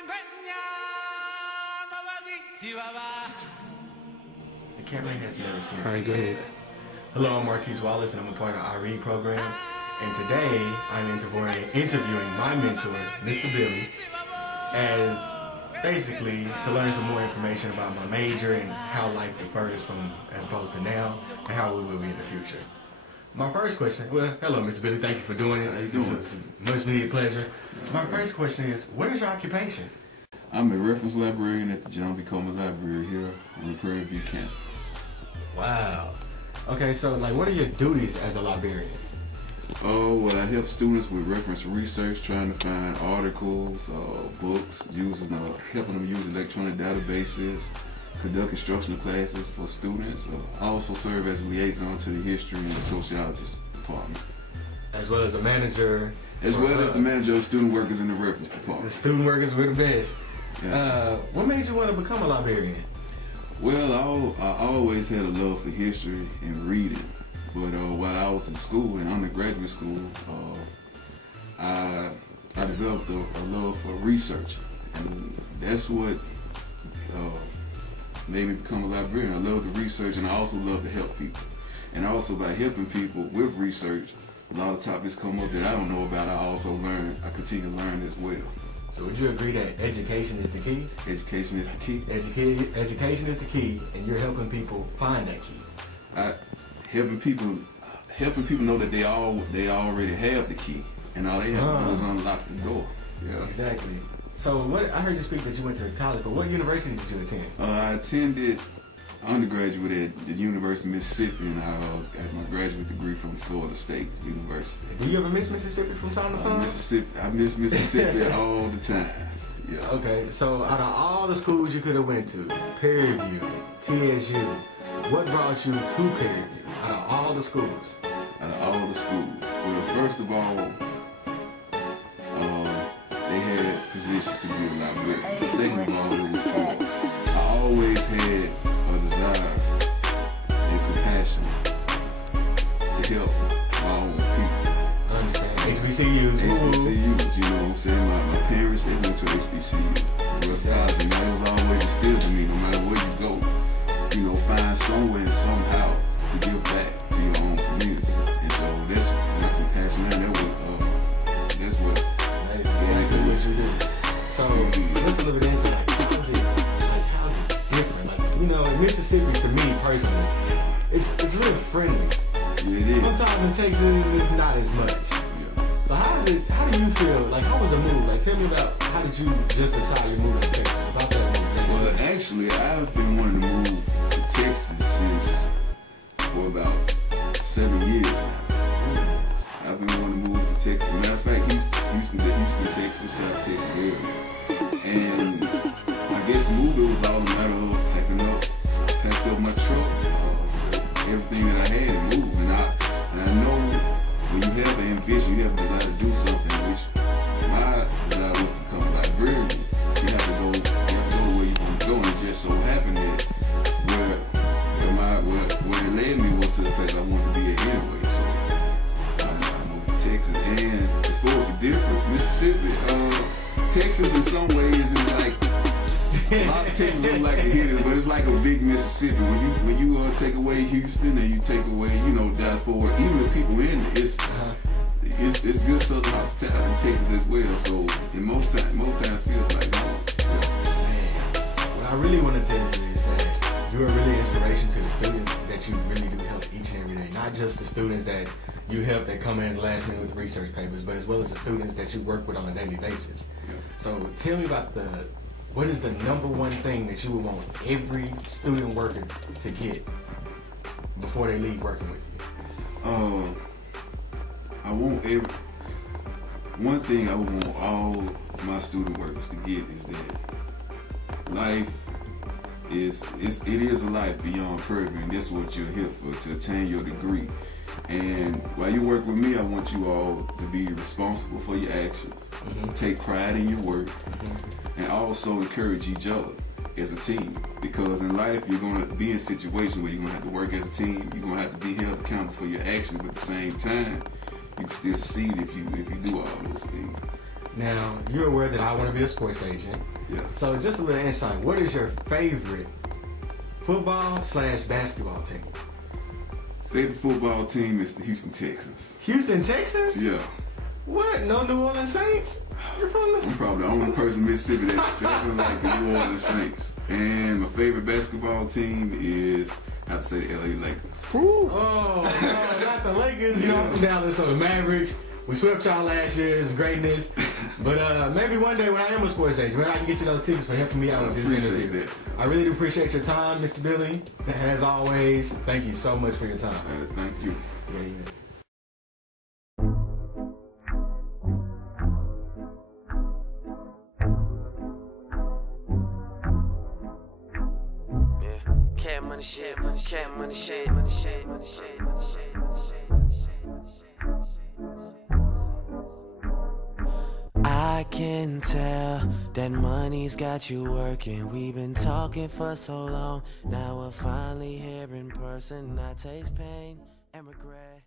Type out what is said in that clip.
The camera has never seen. All right, go ahead. Hello, I'm Marquise Wallace, and I'm a part of our READ program. And today, I'm interviewing my mentor, Mr. Billy, as basically to learn some more information about my major and how life differs from as opposed to now, and how we will be in the future. My first question, well, hello, Mr. Billy. Thank you for doing it. How you doing? It's a much needed pleasure. My first question is, what is your occupation? I'm a reference librarian at the John B. Coleman Library here on the Prairie View campus. Wow. Okay, so like, what are your duties as a librarian? Oh, well, I help students with reference research, trying to find articles, books, helping them use electronic databases, conduct instructional classes for students. I also serve as a liaison to the history and the sociology department. As well as a manager. As well as the manager of student workers in the reference department. The student workers were the best. Yeah. What made you want to become a librarian? Well, I always had a love for history and reading. But while I was in school, in undergraduate school, I developed a love for research. And that's what made me become a librarian. I love the research, and I also love to help people. And also by helping people with research, a lot of topics come up that I don't know about. I continue to learn as well. So would you agree that education is the key? Education is the key. Education is the key, and you're helping people find that key. Helping people know that they already have the key, and all they have to do is unlock the door. Yeah. Exactly. So I heard you speak that you went to college, but what university did you attend? I attended undergraduate at the University of Mississippi, and I got my graduate degree from Florida State University. Do you ever miss Mississippi from time to time? I miss Mississippi all the time. Yeah. Okay, so out of all the schools you could have went to, Prairie View, TSU, what brought you to Prairie View out of all the schools? Out of all the schools, well, first of all, they had positions to be a librarian. Second of all, it was schools. I always had a desire and compassion to help my own people. I understand. HBCUs, you know what I'm saying? My parents, they went to HBCU. Russ Cosby, it was always instilled in me, no matter where you go, find somewhere and somehow to give back to your own community. And so that's my compassion, and that's what exactly what you do. So let's a little bit into how's it different? In Mississippi, to me personally, it's really friendly. Yeah, it is. Sometimes in Texas, it's not as much. Yeah. So how do you feel? Like, how was the move? Like, tell me about how did you just decide you're moving to Texas? About that move. Well, actually, I've been wanting to move to Texas for about 7 years now. I've been wanting to move to Texas. Matter of fact, Houston, Texas, South Texas area. And I guess moving was all a matter of packed up my truck, everything that I had and moved. And I know when you have an ambition, you have a desire to do something, which my desire was to become a librarian. You have to go where you want to go, and it just so happened that where it led me was to the place I wanted to be at anyway. So I moved to Texas. And as far as the difference, Mississippi, Texas in some ways is like, a lot of Texans don't like to hear this, but it's like a big Mississippi. When you take away Houston and you take away, Dallas Fort Worth, even the people in it, it's good Southern hospitality in Texas as well. So in most times feels like home. What I really want to tell you is that you're a really inspiration to the students that you really do help each and every day. Not just the students that you help that come in last minute with research papers, but as well as the students that you work with on a daily basis. Yeah. So tell me about what is the number one thing that you would want every student worker to get before they leave working with you? One thing I would want all my student workers to get is that life it is a life beyond Prairie View, and that's what you're here for, to attain your degree. And while you work with me, I want you all to be responsible for your actions, take pride in your work, and also encourage each other as a team. Because in life, you're going to be in situations where you're going to have to work as a team. You're going to have to be held accountable for your actions, but at the same time, you can still succeed if you do all those things. Now, you're aware that I want to be a sports agent. Yeah. So just a little insight. What is your favorite football/basketball team? Favorite football team is the Houston Texans. Houston Texans? Yeah. What? No New Orleans Saints? You're from I'm probably the only person in Mississippi that doesn't like the New Orleans Saints. And my favorite basketball team is, I have to say, the LA Lakers. Ooh. Oh, no, not the Lakers. You know, I'm from Dallas, so the Mavericks. We swept y'all last year. It's greatness. But maybe one day when I am a sports agent, maybe I can get you those tickets for helping me out with this interview. That. I really do appreciate your time, Mr. Billy. As always, thank you so much for your time. Thank you. Yeah. Cat money shit, cat money shit, money shit, money shit, money shit, money shit, money shit, money shit. I can tell that money's got you working. We've been talking for so long. Now we're finally here in person. I taste pain and regret.